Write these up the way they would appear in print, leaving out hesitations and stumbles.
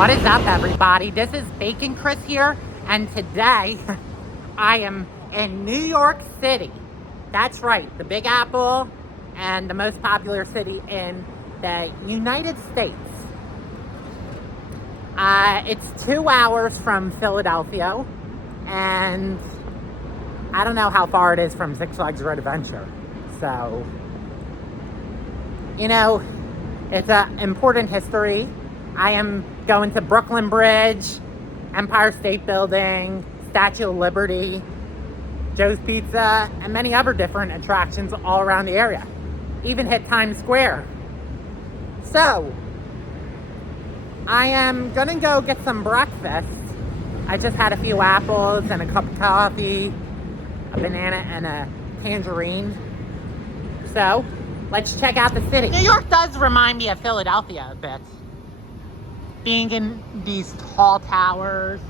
What is up, everybody? This is Bacon Chris here, and today I am in New York City. That's right, the Big Apple and the most popular city in the United States. It's 2 hours from Philadelphia, and I don't know how far it is from Six Flags Road Adventure. So, you know, it's an important history. I am going to Brooklyn Bridge, Empire State Building, Statue of Liberty, Joe's Pizza, and many other different attractions all around the area. Even hit Times Square. So, I am gonna go get some breakfast. I just had a few apples and a cup of coffee, a banana and a tangerine. So, let's check out the city. New York does remind me of Philadelphia a bit. Being in these tall towers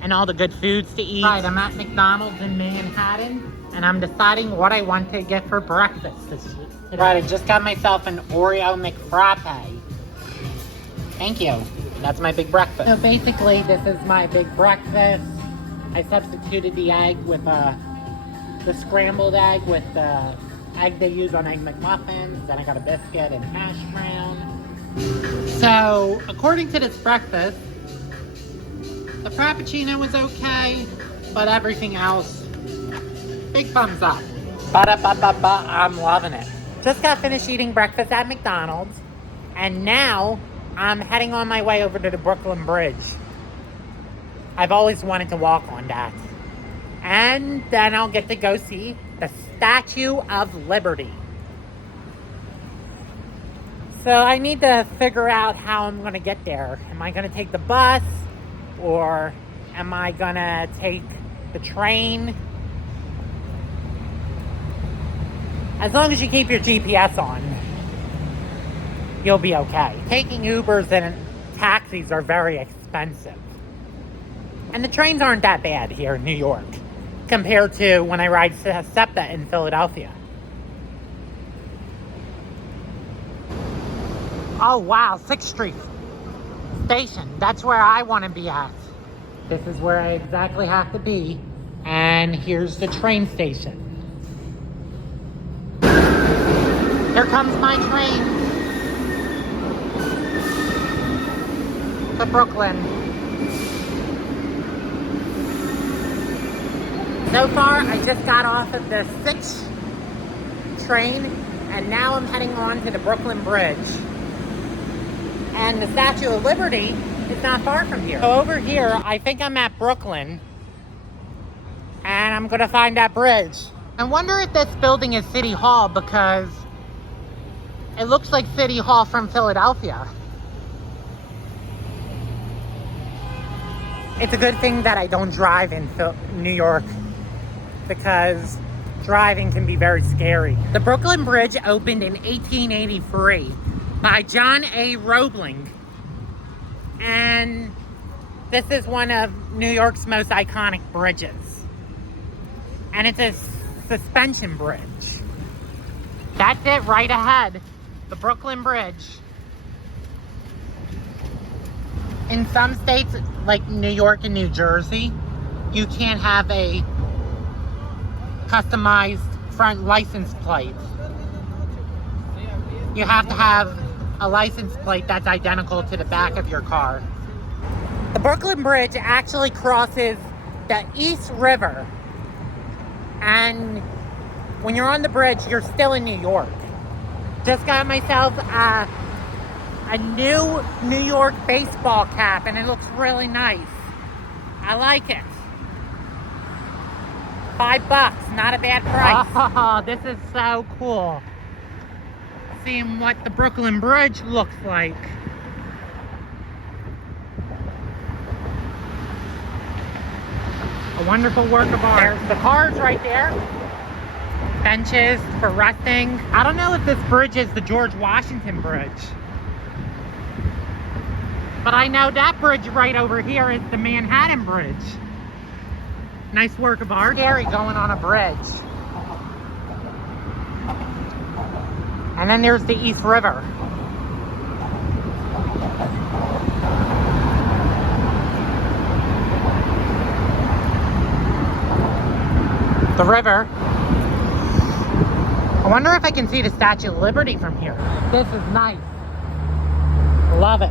and all the good foods to eat. Right, I'm at McDonald's in Manhattan and I'm deciding what I want to get for breakfast this week. Right, I just got myself an Oreo McFrappe. Thank you. That's my big breakfast. So basically, this is my big breakfast. I substituted the egg with the scrambled egg with the egg they use on Egg McMuffins. Then I got a biscuit and hash brown. So, according to this breakfast, the Frappuccino was okay, but everything else, big thumbs up. Ba-da-ba-ba-ba, I'm loving it. Just got finished eating breakfast at McDonald's, and now I'm heading on my way over to the Brooklyn Bridge. I've always wanted to walk on that. And then I'll get to go see the Statue of Liberty. So I need to figure out how I'm going to get there. Am I going to take the bus? Or am I going to take the train? As long as you keep your GPS on, you'll be okay. Taking Ubers and taxis are very expensive. And the trains aren't that bad here in New York compared to when I ride SEPTA in Philadelphia. Oh wow, 6th Street Station. That's where I want to be at. This is where I exactly have to be. And here's the train station. Here comes my train to Brooklyn. So far, I just got off of the 6th train, and now I'm heading on to the Brooklyn Bridge. And the Statue of Liberty is not far from here. So over here, I think I'm at Brooklyn, and I'm gonna find that bridge. I wonder if this building is City Hall, because it looks like City Hall from Philadelphia. It's a good thing that I don't drive in New York, because driving can be very scary. The Brooklyn Bridge opened in 1883 by John A. Roebling. And this is one of New York's most iconic bridges. And it's a suspension bridge. That's it right ahead, the Brooklyn Bridge. In some states, like New York and New Jersey, you can't have a customized front license plate. You have to have a license plate that's identical to the back of your car. The Brooklyn Bridge actually crosses the East River. And when you're on the bridge, you're still in New York. Just got myself a new New York baseball cap, and it looks really nice. I like it. $5, not a bad price. Oh, this is so cool. Seeing what the Brooklyn Bridge looks like. A wonderful work of art. There's the cars right there. Benches for resting. I don't know if this bridge is the George Washington Bridge, but I know that bridge right over here is the Manhattan Bridge. Nice work of art. Scary going on a bridge. And then there's the East River. the river. I wonder if I can see the Statue of Liberty from here. This is nice. Love it.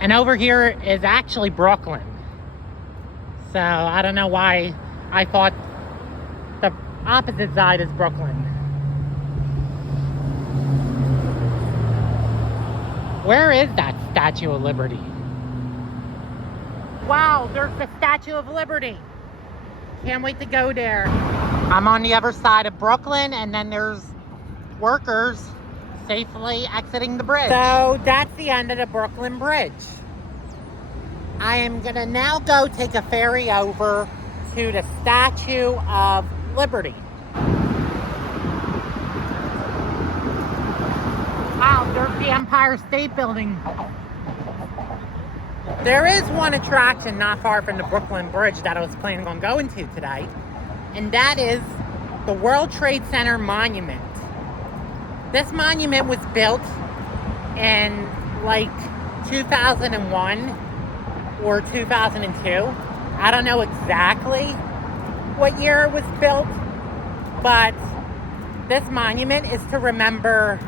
And over here is actually Brooklyn. So I don't know why I thought the opposite side is Brooklyn. Where is that Statue of Liberty? Wow, there's the Statue of Liberty. Can't wait to go there. I'm on the other side of Brooklyn, and then there's workers safely exiting the bridge. So that's the end of the Brooklyn Bridge. I am gonna now go take a ferry over to the Statue of Liberty. Wow, there's the Empire State Building. There is one attraction not far from the Brooklyn Bridge that I was planning on going to today, and that is the World Trade Center Monument. This monument was built in like 2001 or 2002. I don't know exactly what year it was built, but this monument is to remember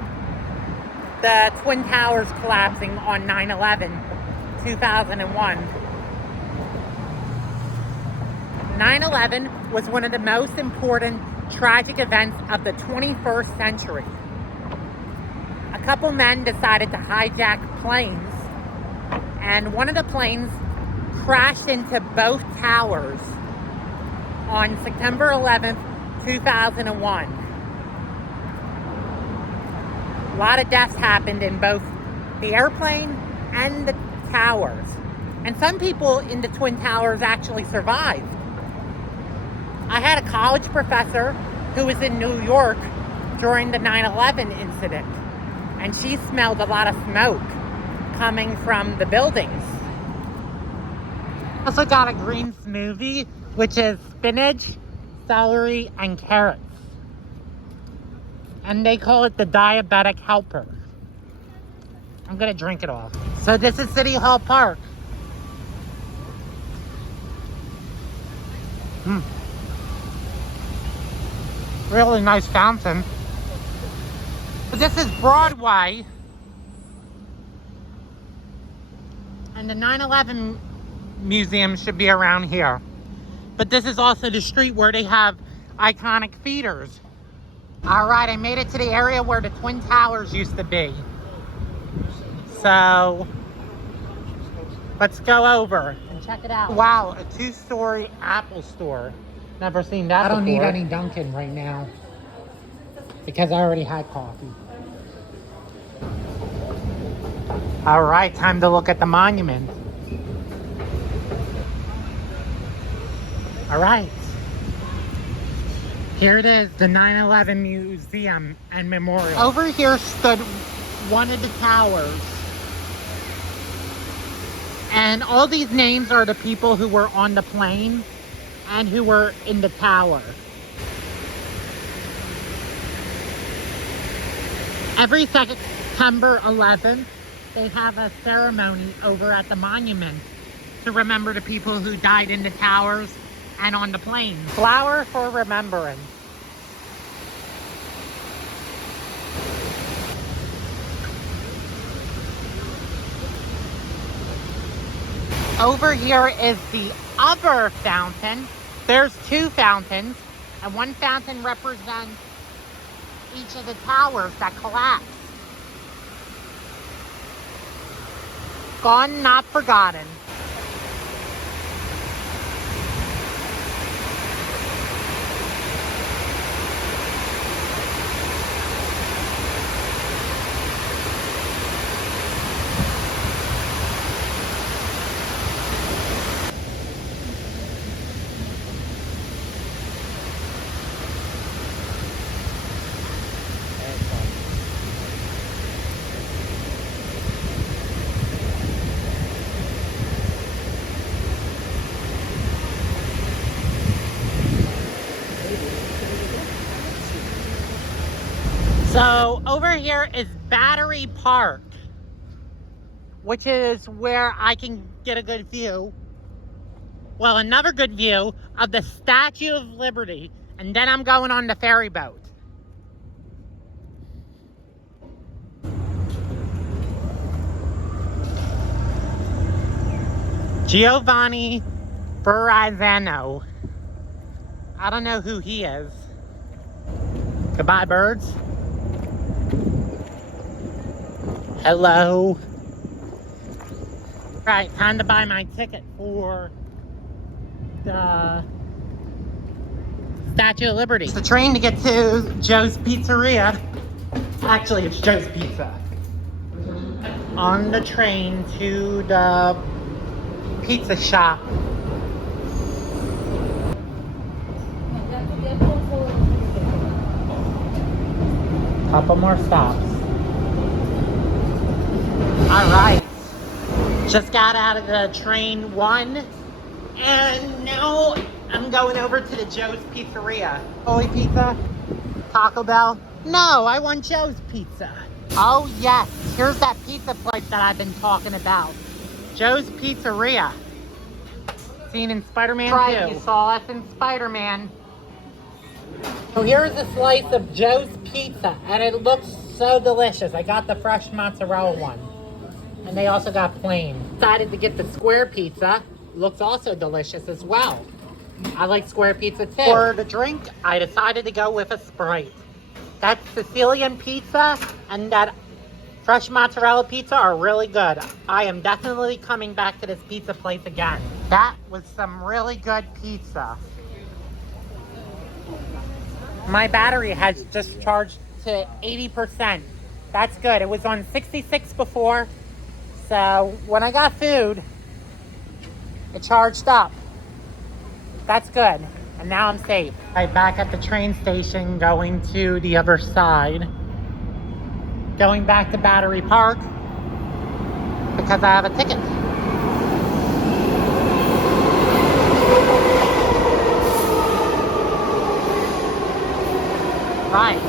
the Twin Towers collapsing on 9/11, 2001. 9/11 was one of the most important tragic events of the 21st century. A couple men decided to hijack planes, and one of the planes crashed into both towers on September 11th, 2001. A lot of deaths happened in both the airplane and the towers. And some people in the Twin Towers actually survived. I had a college professor who was in New York during the 9/11 incident, and she smelled a lot of smoke coming from the buildings. Also got a green smoothie, which is spinach, celery, and carrots. And they call it the diabetic helper. I'm gonna drink it all. So this is City Hall Park. Really nice fountain. But this is Broadway. And the 9/11 museum should be around here. But this is also the street where they have iconic theaters. All right, I made it to the area where the Twin Towers used to be. So let's go over and check it out. Wow, a 2-story Apple store. Never seen that before. I don't need any Dunkin' right now because I already had coffee. All right, time to look at the monument. All right. Here it is, the 9/11 Museum and Memorial. Over here stood one of the towers. And all these names are the people who were on the plane and who were in the tower. Every September 11th, they have a ceremony over at the monument to remember the people who died in the towers and on the plane. Flower for remembrance. Over here is the other fountain. There's 2 fountains, and one fountain represents each of the towers that collapsed. Gone, not forgotten. So over here is Battery Park, which is where I can get a good view Well, another good view of the Statue of Liberty, and then I'm going on the ferry boat. Giovanni Verrazzano. I don't know who he is. Goodbye, birds. Hello. Right, time to buy my ticket for the Statue of Liberty. It's the train to get to Joe's Pizzeria. Actually, it's Joe's Pizza. On the train to the pizza shop. Couple more stops. All right. Just got out of the train 1, and now I'm going over to the Joe's Pizzeria. Holy Pizza? Taco Bell? No, I want Joe's Pizza. Oh yes, here's that pizza place that I've been talking about. Joe's Pizzeria. Seen in Spider-Man 2. Right, you saw us in Spider-Man. So here's a slice of Joe's Pizza, and it looks so delicious. I got the fresh mozzarella one. And they also got plain. Decided to get the square pizza. Looks also delicious as well. I like square pizza too. For the drink, I decided to go with a Sprite. That Sicilian pizza and that fresh mozzarella pizza are really good. I am definitely coming back to this pizza place again. That was some really good pizza. My battery has just charged to 80%. That's good. It was on 66 before. So when I got food, it charged up. That's good. And now I'm safe. I'm back at the train station going to the other side. Going back to Battery Park because I have a ticket. Right.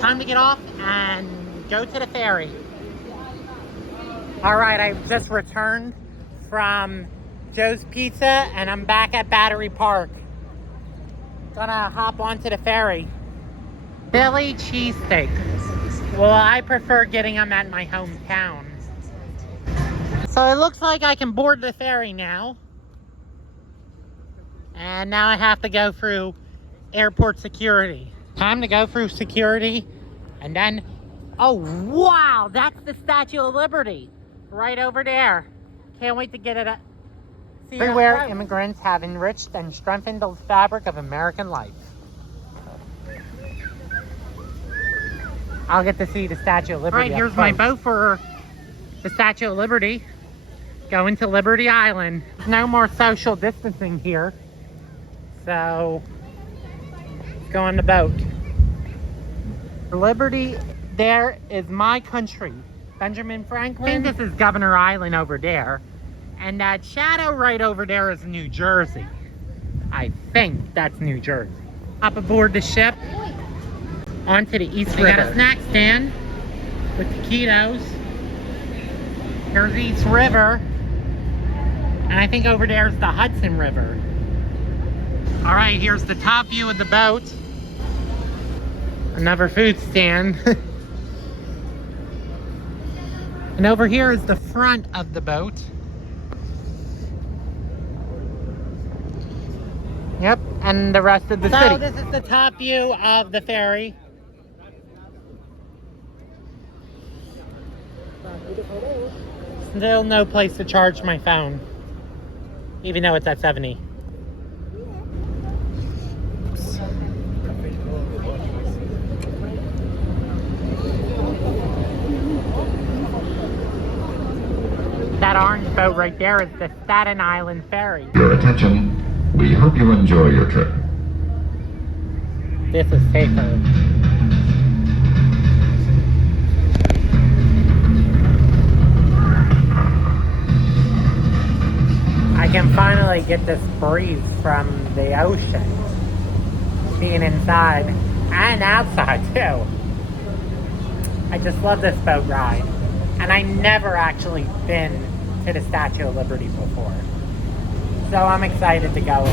Time to get off and go to the ferry. All right, I just returned from Joe's Pizza and I'm back at Battery Park. Gonna hop onto the ferry. Philly cheesesteak. Well, I prefer getting them at my hometown. So it looks like I can board the ferry now. And now I have to go through airport security. Time to go through security and then, oh wow, that's the Statue of Liberty. Right over there. Can't wait to get it. Everywhere, immigrants have enriched and strengthened the fabric of American life. I'll get to see the Statue of Liberty. All right, here's my boat for the Statue of Liberty. Going to Liberty Island. No more social distancing here. So, let's go on the boat. Liberty, there is my country. Benjamin Franklin. I think this is Governor Island over there. And that shadow right over there is New Jersey. I think that's New Jersey. Hop aboard the ship onto the East River. Got a snack stand with taquitos. Here's East River. And I think over there is the Hudson River. All right, here's the top view of the boat. Another food stand. And over here is the front of the boat. Yep, and the rest of the city. So this is the top view of the ferry. Still no place to charge my phone, even though it's at 70. That orange boat right there is the Staten Island ferry. Your attention. We hope you enjoy your trip. This is safer. I can finally get this breeze from the ocean. Being inside and outside too. I just love this boat ride. And I never actually been to the Statue of Liberty before. So I'm excited to go in.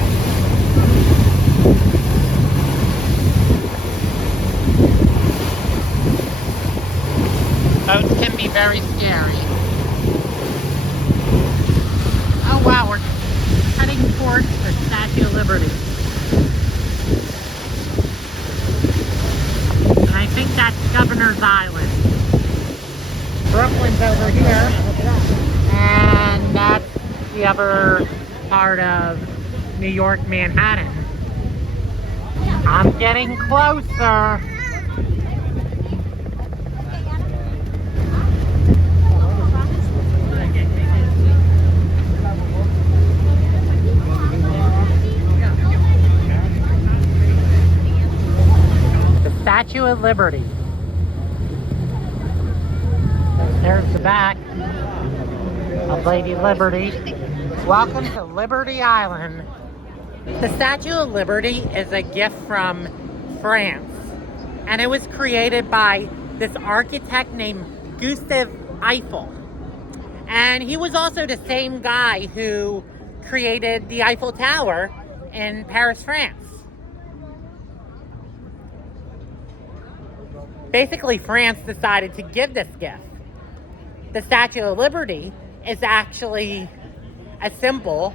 Boats can be very scary. Oh wow, we're heading towards the Statue of Liberty. And I think that's Governor's Island. Brooklyn's over here. And that's the other part of New York, Manhattan. I'm getting closer. The Statue of Liberty. There's the back of Lady Liberty. Welcome to Liberty Island. The Statue of Liberty is a gift from France, and it was created by this architect named Gustave Eiffel. And he was also the same guy who created the Eiffel Tower in Paris, France. Basically, France decided to give this gift. The Statue of Liberty is actually a symbol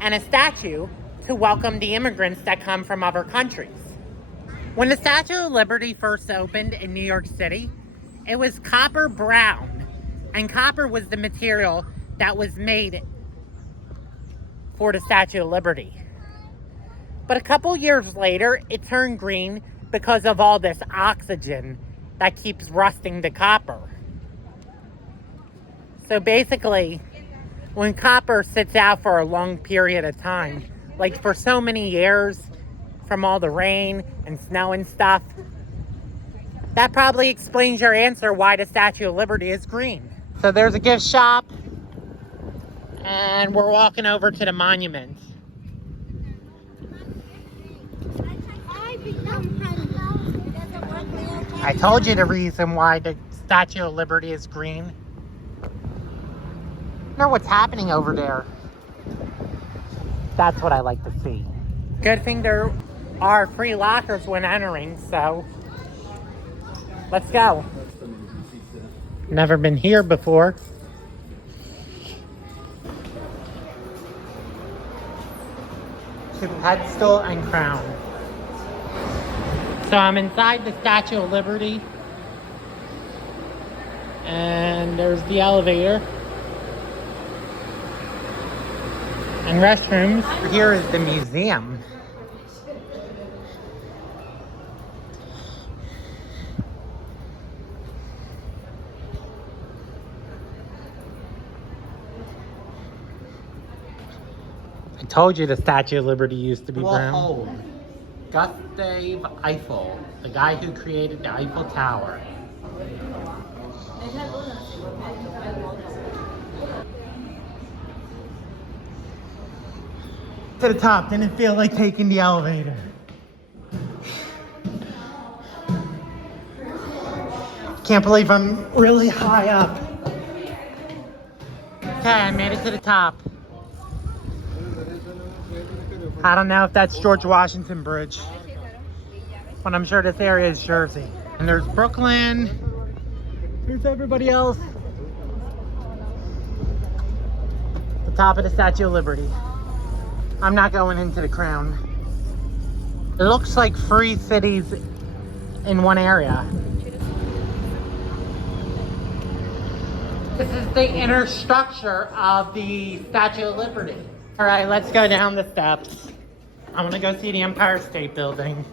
and a statue to welcome the immigrants that come from other countries. When the Statue of Liberty first opened in New York City, it was copper brown, and copper was the material that was made for the Statue of Liberty. But a couple years later, it turned green because of all this oxygen that keeps rusting the copper. So basically, when copper sits out for a long period of time, like for so many years, from all the rain and snow and stuff, that probably explains your answer why the Statue of Liberty is green. So there's a gift shop, and we're walking over to the monument. I told you the reason why the Statue of Liberty is green. I wonder what's happening over there. That's what I like to see. Good thing there are free lockers when entering, so let's go. Never been here before. To pedestal and crown. So I'm inside the Statue of Liberty, and there's the elevator and restrooms. Here is the museum. I told you the Statue of Liberty used to be brown. Gustave Eiffel, the guy who created the Eiffel Tower. To the top, didn't feel like taking the elevator. Can't believe I'm really high up. Okay, I made it to the top. I don't know if that's George Washington Bridge, but I'm sure this area is Jersey. And there's Brooklyn. Here's everybody else. The top of the Statue of Liberty. I'm not going into the crown. It looks like 3 cities in one area. This is the inner structure of the Statue of Liberty. All right, let's go down the steps. I'm gonna go see the Empire State Building.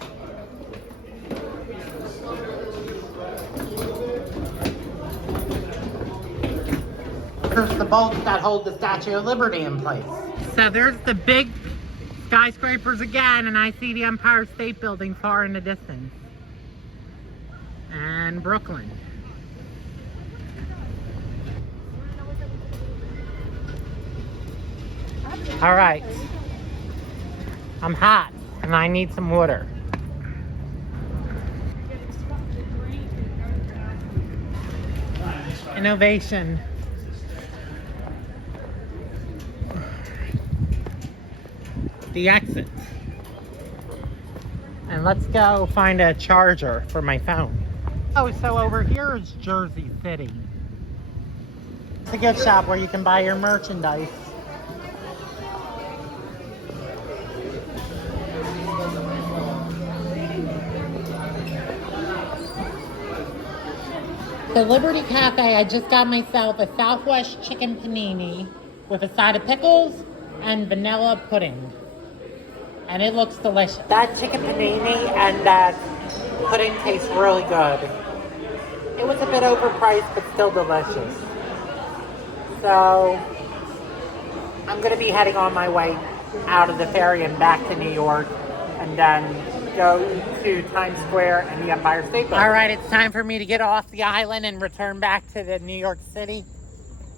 Here's the bolts that hold the Statue of Liberty in place. So there's the big skyscrapers again, and I see the Empire State Building far in the distance. And Brooklyn. All right. I'm hot and I need some water. Innovation. the exit. And let's go find a charger for my phone. Oh, so over here is Jersey City. It's a gift shop where you can buy your merchandise. The Liberty Cafe, I just got myself a Southwest chicken panini with a side of pickles and vanilla pudding. And it looks delicious. That chicken panini and that pudding tastes really good. It was a bit overpriced, but still delicious. So, I'm gonna be heading on my way out of the ferry and back to New York, and then go to Times Square and the Empire State Building. All right, it's time for me to get off the island and return back to the New York City.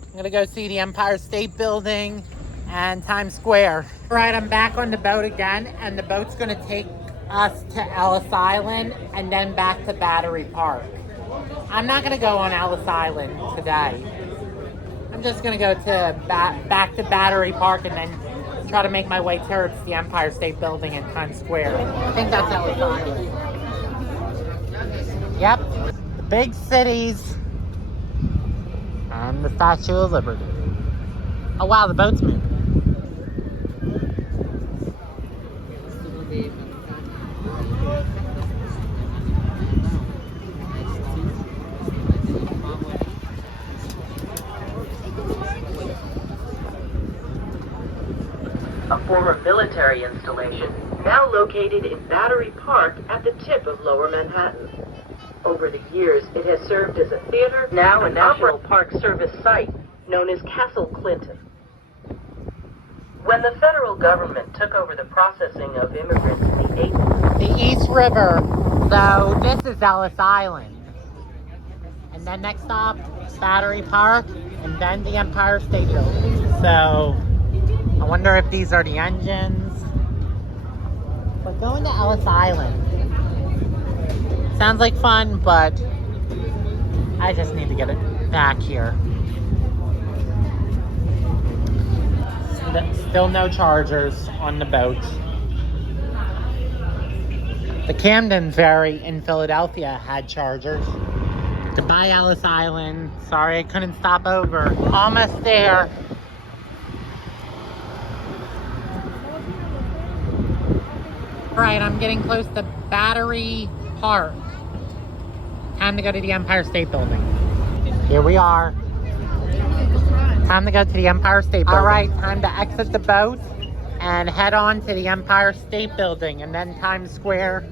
I'm gonna go see the Empire State Building and Times Square. All right, I'm back on the boat again, and the boat's gonna take us to Ellis Island and then back to Battery Park. I'm not gonna go on Ellis Island today. I'm just gonna go to back to Battery Park and then try to make my way towards the Empire State Building and Times Square. I think that's Ellis Island. Yep, the big cities and the Statue of Liberty. Oh wow, the boat's moving. A former military installation, now located in Battery Park at the tip of Lower Manhattan. Over the years, it has served as a theater, now a National Park Service site, known as Castle Clinton. When the federal government took over the processing of immigrants in the 80s... The East River, so this is Ellis Island. And then next stop, Battery Park, and then the Empire State Building. So, I wonder if these are the engines. We're going to Ellis Island. Sounds like fun, but I just need to get it back here. Still no chargers on the boat. The Camden ferry in Philadelphia had chargers. Goodbye, Ellis Island. Sorry I couldn't stop over. Almost there. Alright, I'm getting close to Battery Park. Time to go to the Empire State Building. Here we are. Time to go to the Empire State Building. Alright, time to exit the boat and head on to the Empire State Building and then Times Square.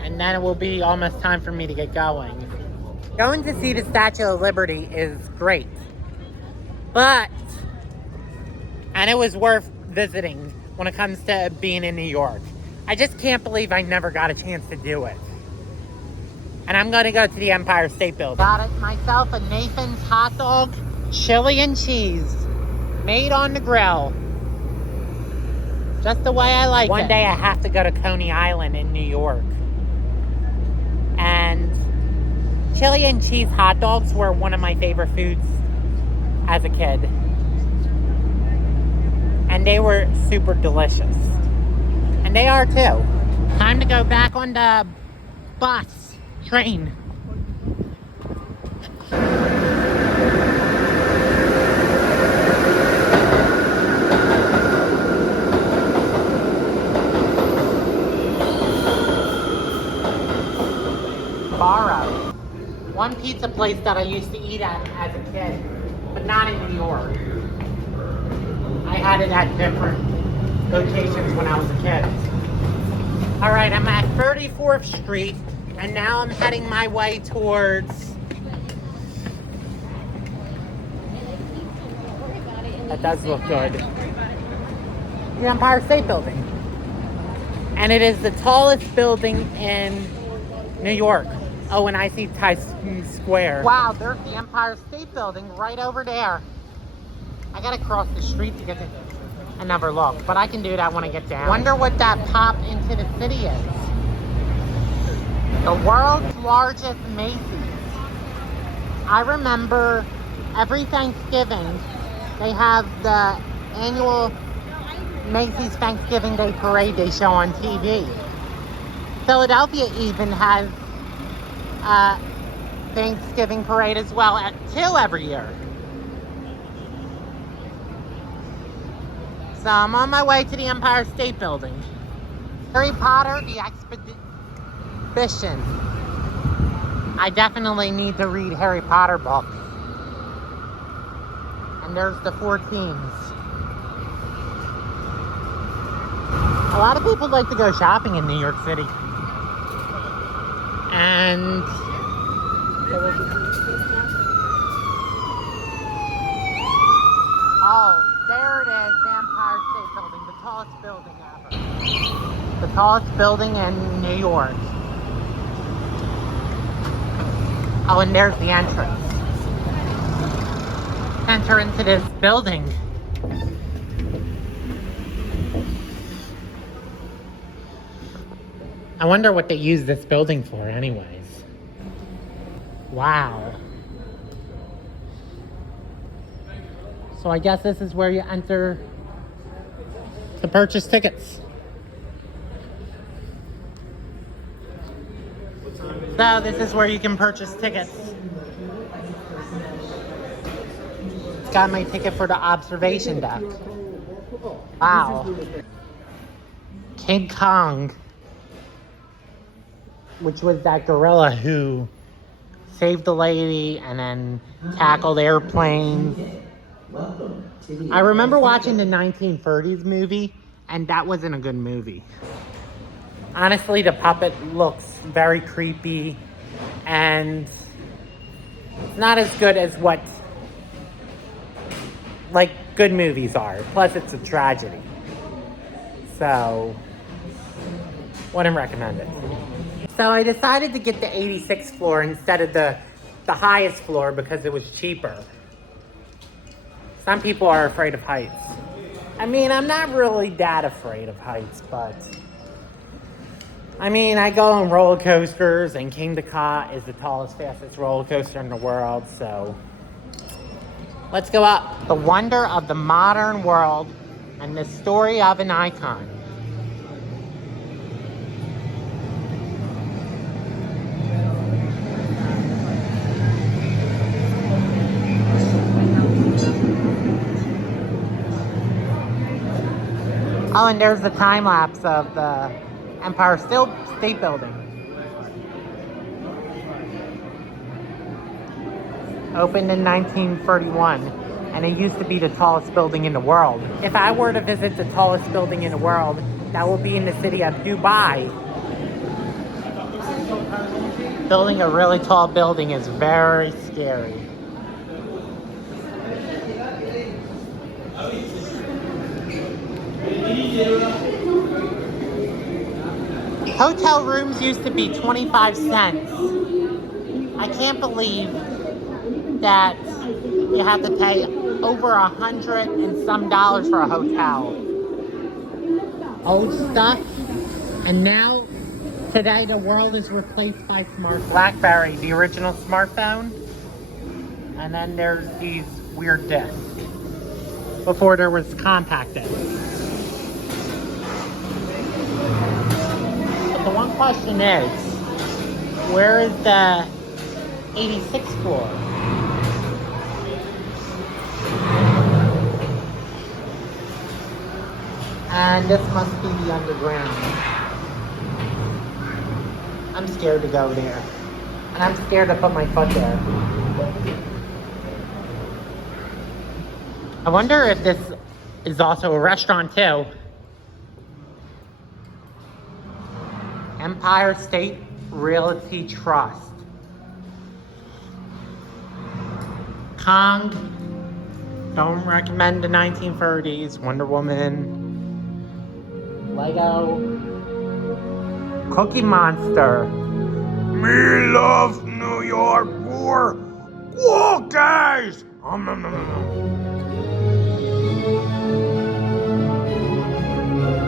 And then it will be almost time for me to get going. Going to see the Statue of Liberty is great. But, and it was worth visiting when it comes to being in New York. I just can't believe I never got a chance to do it. And I'm gonna go to the Empire State Building. Got it myself a Nathan's hot dog, chili and cheese, made on the grill. Just the way I like it. One day I have to go to Coney Island in New York. And chili and cheese hot dogs were one of my favorite foods as a kid. And they were super delicious. And they are too. Time to go back on the train. Borrow. One pizza place that I used to eat at as a kid, but not in New York. I had it at different locations when I was a kid. All right, I'm at 34th Street, and now I'm heading my way towards... That does look good. The Empire State Building. And it is the tallest building in New York. Oh, and I see Times Square. Wow, there's the Empire State Building right over there. I gotta cross the street to get to another look, but I can do that when I get down. Wonder what that pop into the city is. The world's largest Macy's. I remember every Thanksgiving they have the annual Macy's Thanksgiving Day Parade they show on TV. Philadelphia even has a Thanksgiving parade as well at 2 every year. So I'm on my way to the Empire State Building. Harry Potter, the Expedition. I definitely need to read Harry Potter books. And there's the 4 teams. A lot of people like to go shopping in New York City. And oh, there it is, the Empire State Building, the tallest building ever. The tallest building in New York. Oh, and there's the entrance. Enter into this building. I wonder what they use this building for anyways. Wow. So I guess this is where you enter to purchase tickets. So this is where you can purchase tickets. Got my ticket for the observation deck. Wow. King Kong, which was that gorilla who saved the lady and then tackled airplanes. I remember watching the 1930s movie, and that wasn't a good movie. Honestly, the puppet looks very creepy, and it's not as good as what, like, good movies are. Plus, it's a tragedy. So, wouldn't recommend it. So I decided to get the 86th floor instead of the highest floor because it was cheaper. Some people are afraid of heights. I mean, I'm not really that afraid of heights, but I mean, I go on roller coasters, and King Ka is the tallest, fastest roller coaster in the world, so let's go up. The wonder of the modern world and the story of an icon. Oh, and there's the time lapse of the Empire State Building. Opened in 1931, and it used to be the tallest building in the world. If I were to visit the tallest building in the world, that would be in the city of Dubai. Building a really tall building is very scary. Hotel rooms used to be 25 cents. I can't believe that you have to pay over $100 and some dollars for a hotel. Old stuff, and now, today, the world is replaced by BlackBerry, the original smartphone, and then there's these weird discs. Before there was compact discs. The one question is, where is the 86th floor? And this must be the underground. I'm scared to go there. And I'm scared to put my foot there. I wonder if this is also a restaurant too. Empire State Realty Trust. Kong. Don't recommend the 1930s. Wonder Woman. Lego. Cookie Monster. Me loves New York for cookies.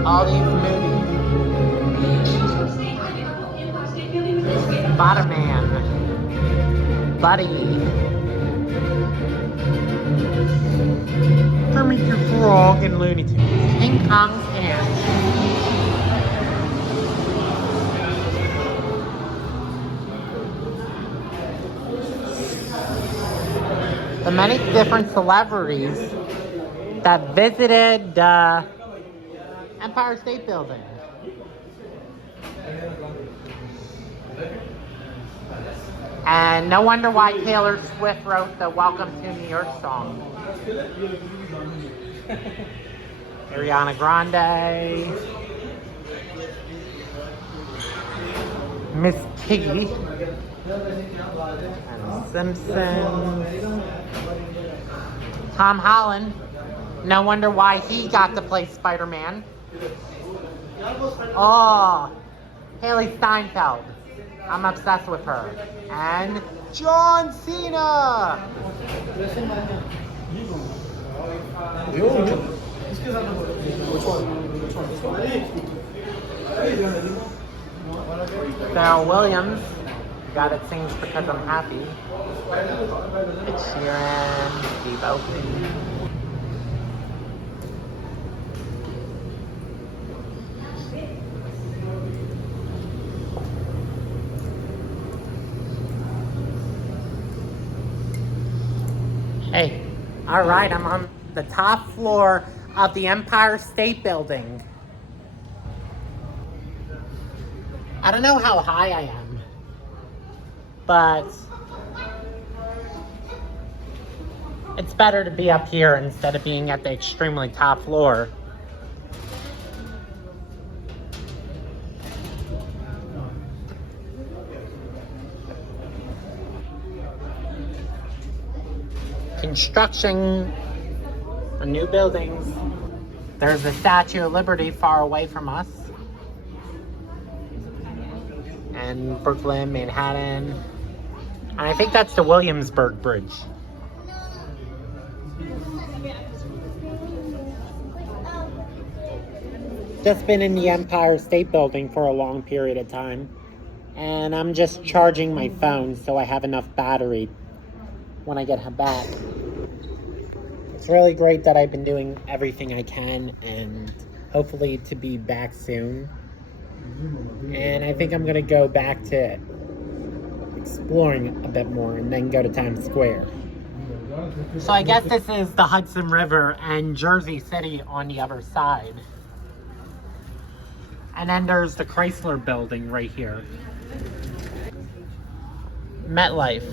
All these movies. Spider-Man, Buddy, Kermit the Frog, and Looney Tunes. King Kong's hand. The many different celebrities that visited the Empire State Building. And no wonder why Taylor Swift wrote the Welcome to New York song. Ariana Grande. Miss Piggy. And Simpsons. Tom Holland. No wonder why he got to play Spider-Man. Oh, Haley Steinfeld. I'm obsessed with her. And John Cena. Pharrell Williams. Got it sings Because I'm Happy. Ed Sheeran. Steve Aoki. Hey, all right, I'm on the top floor of the Empire State Building. I don't know how high I am, but it's better to be up here instead of being at the extremely top floor. Construction on new buildings. There's the Statue of Liberty far away from us. And Brooklyn, Manhattan. And I think that's the Williamsburg Bridge. Just been in the Empire State Building for a long period of time. And I'm just charging my phone so I have enough battery when I get back. It's really great that I've been doing everything I can and hopefully to be back soon. And I think I'm gonna go back to exploring a bit more and then go to Times Square. So I guess this is the Hudson River and Jersey City on the other side. And then there's the Chrysler Building right here. MetLife.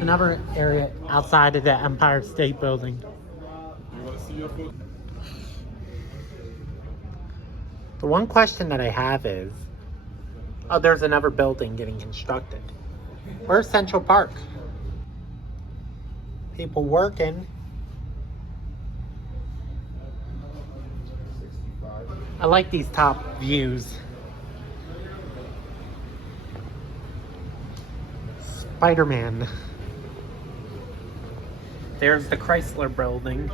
Another area outside of the Empire State Building. The one question that I have is, oh, there's another building getting constructed. Where's Central Park? People working. I like these top views. Spider-Man. There's the Chrysler Building.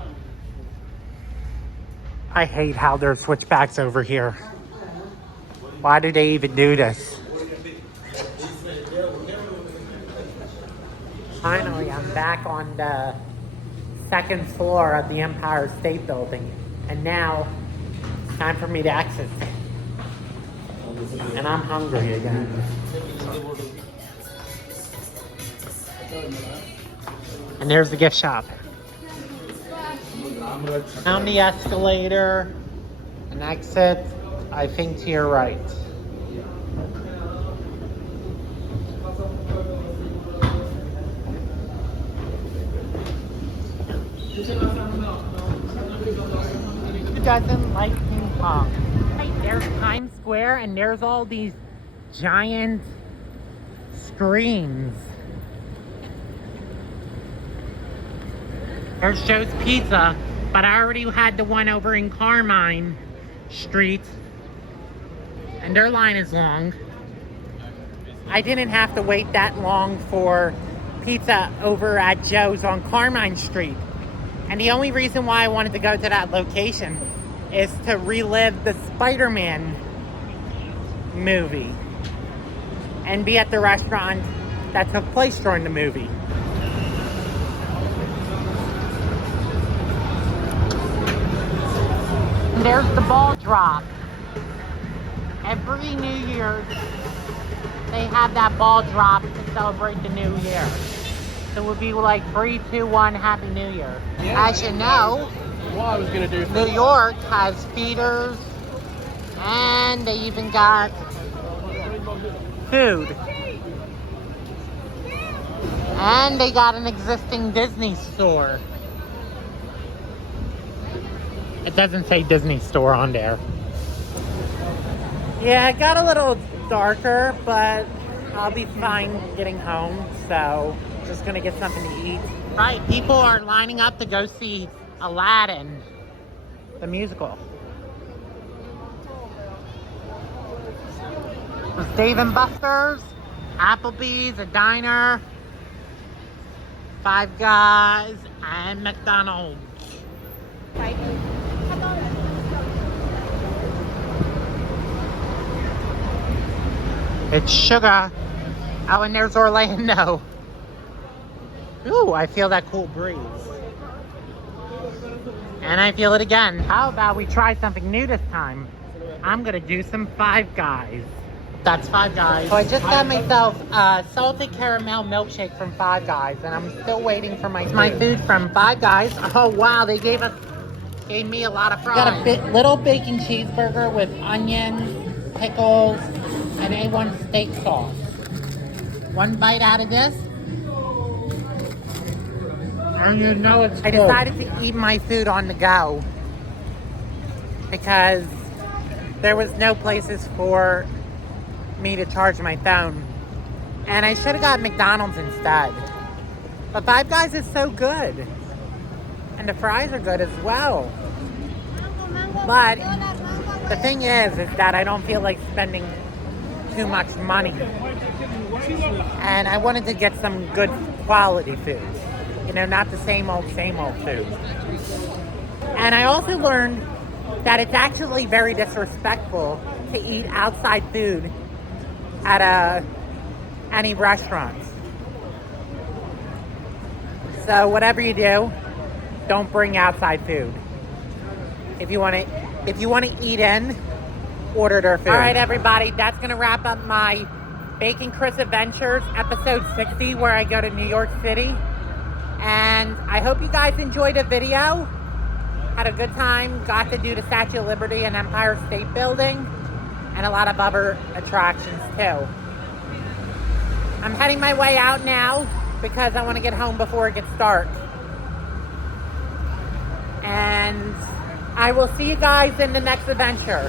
I hate how there's switchbacks over here. Why do they even do this? Finally, I'm back on the second floor of the Empire State Building. And now, it's time for me to exit. And I'm hungry again. And there's the gift shop. Down the escalator and exit, I think to your right. Who doesn't like ping pong? Right, there's Times Square and there's all these giant screens. There's Joe's Pizza, but I already had the one over in Carmine Street, and their line is long. I didn't have to wait that long for pizza over at Joe's on Carmine Street. And the only reason why I wanted to go to that location is to relive the Spider-Man movie and be at the restaurant that took place during the movie. And there's the ball drop. Every New Year's, they have that ball drop to celebrate the new year. So it would be like 3, 2, 1, Happy New Year. As you know, New York has feeders, and they even got food. And they got an existing Disney store. It doesn't say Disney store on there. Yeah, it got a little darker, but I'll be fine getting home, so just gonna get something to eat. Right, people are lining up to go see Aladdin, the musical. There's Dave & Buster's, Applebee's, a diner, Five Guys, and McDonald's. It's Sugar. Oh, and there's Orlando. Ooh, I feel that cool breeze. And I feel it again. How about we try something new this time? I'm gonna do some Five Guys. That's Five Guys. So I just got myself a salted caramel milkshake from Five Guys, and I'm still waiting for my food from Five Guys. Oh wow, they gave me a lot of fries. Got a little bacon cheeseburger with onions, pickles, and A1 steak sauce. One bite out of this, and you know it's good. I decided to eat my food on the go because there was no places for me to charge my phone, and I should have got McDonald's instead. But Five Guys is so good, and the fries are good as well. But the thing is that I don't feel like spending too much money, and I wanted to get some good quality food, you know, not the same old food. And I also learned that it's actually very disrespectful to eat outside food at any restaurants. So whatever you do, don't bring outside food. If you want to eat in, order their food. All right, everybody, that's going to wrap up my Bacon Chris Adventures, episode 60, where I go to New York City. And I hope you guys enjoyed the video. Had a good time. Got to do the Statue of Liberty and Empire State Building, and a lot of other attractions, too. I'm heading my way out now because I want to get home before it gets dark. And I will see you guys in the next adventure.